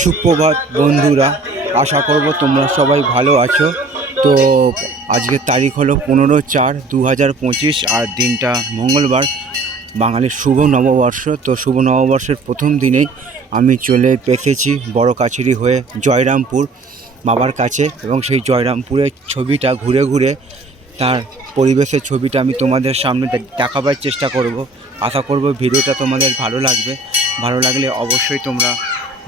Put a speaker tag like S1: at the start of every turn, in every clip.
S1: সুপ্রভাত বন্ধুরা, আশা করব তোমরা সবাই ভালো আছো। তো আজকের তারিখ হলো পনেরো চার দু হাজার পঁচিশ আর দিনটা মঙ্গলবার, বাঙালির শুভ নববর্ষ। তো শুভ নববর্ষের প্রথম দিনেই আমি চলে এসেছি বড় কাছারি হয়ে জয়রামপুর বাবার কাছে এবং সেই জয়রামপুরের ছবিটা ঘুরে ঘুরে তার পরিবেশের ছবিটা আমি তোমাদের সামনে দেখাবার চেষ্টা করব। আশা করব ভিডিওটা তোমাদের ভালো লাগবে। ভালো লাগলে অবশ্যই তোমরা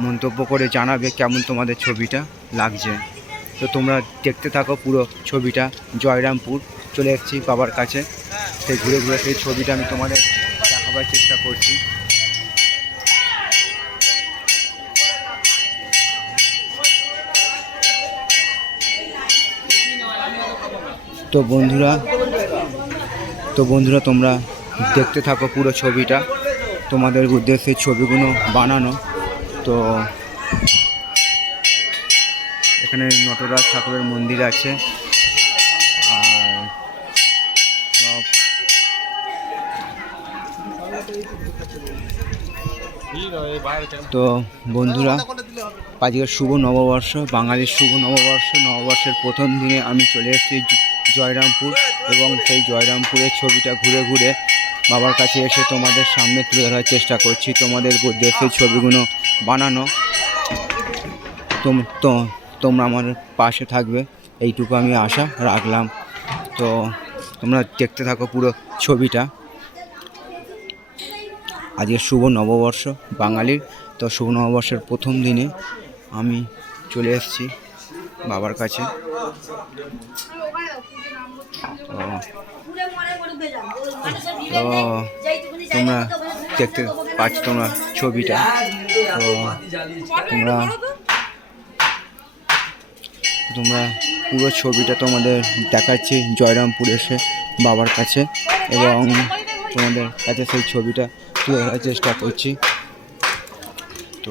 S1: মন্তব্য করে জানাবে কেমন তোমাদের ছবিটা লাগছে। তো তোমরা দেখতে থাকো পুরো ছবিটা, জয়রামপুর। চলে এসেছি বাবার কাছে। সেই ঘুরে ঘুরে সেই ছবিটা আমি তোমাদের দেখাবার চেষ্টা করছি। তো বন্ধুরা তো বন্ধুরা তোমরা দেখতে থাকো পুরো ছবিটা। তোমাদের উদ্দেশ্যে ছবিগুলো বানানো। তো এখানে নটরাজ ঠাকুরের মন্দির আছে। আর সব তো বন্ধুরা, আজকের শুভ নববর্ষ, বাঙালির শুভ নববর্ষ। নববর্ষের প্রথম দিনে আমি চলে এসেছি জয়রামপুর এবং সেই জয়রামপুরের ছবিটা ঘুরে ঘুরে বাবার কাছে এসে তোমাদের সামনে তুলে ধরার চেষ্টা করছি। তোমাদের উদ্দেশ্যে ছবিগুলো বানানো। তো, তোমরা আমার পাশে থাকবে। এইটুকু আমি আশা রাখলাম। তো, তোমরা দেখতে থাকো পুরো ছবিটা। আজকে শুভ নববর্ষ বাঙালির। তো, শুভ নববর্ষের প্রথম দিনে আমি চলে এসেছি বাবার কাছে। তোমরা দেখতে পাচ্ছ তোমরা ছবিটা। তো তোমরা তোমরা পুরো ছবিটা তোমাদের দেখাচ্ছি জয়রামপুর এসে বাবার কাছে এবং তোমাদের কাছে সেই ছবিটা তুলে ধরার চেষ্টা করছি। তো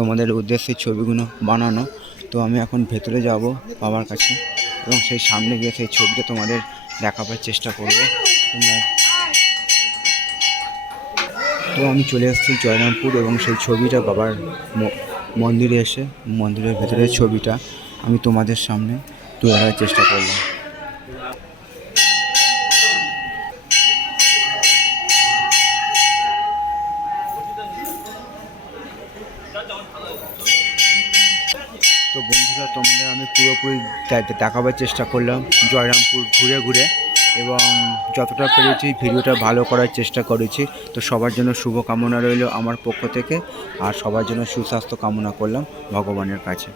S1: তোমাদের উদ্দেশ্যে ছবিগুলো বানানো। তো আমি এখন ভেতরে যাব বাবার কাছে এবং সেই সামনে গিয়ে সেই ছবিটা তোমাদের দেখাবার চেষ্টা করব। তো আমি চলে এসেছি জয়রামপুর এবং সেই ছবিটা বাবার মন্দিরে এসে, মন্দিরের ভেতরের ছবিটা আমি তোমাদের সামনে তুলে ধরার চেষ্টা করলাম তো বন্ধুরা, তোমাদের আমি পুরোপুরি দেখাবার চেষ্টা করলাম জয়রামপুর ঘুরে ঘুরে এবং যতটা পেরেছি ভিডিওটা ভালো করার চেষ্টা করেছি। তো সবার জন্য শুভ কামনা রইল আমার পক্ষ থেকে আর সবার জন্য সুস্বাস্থ্য কামনা করলাম ভগবানের কাছে।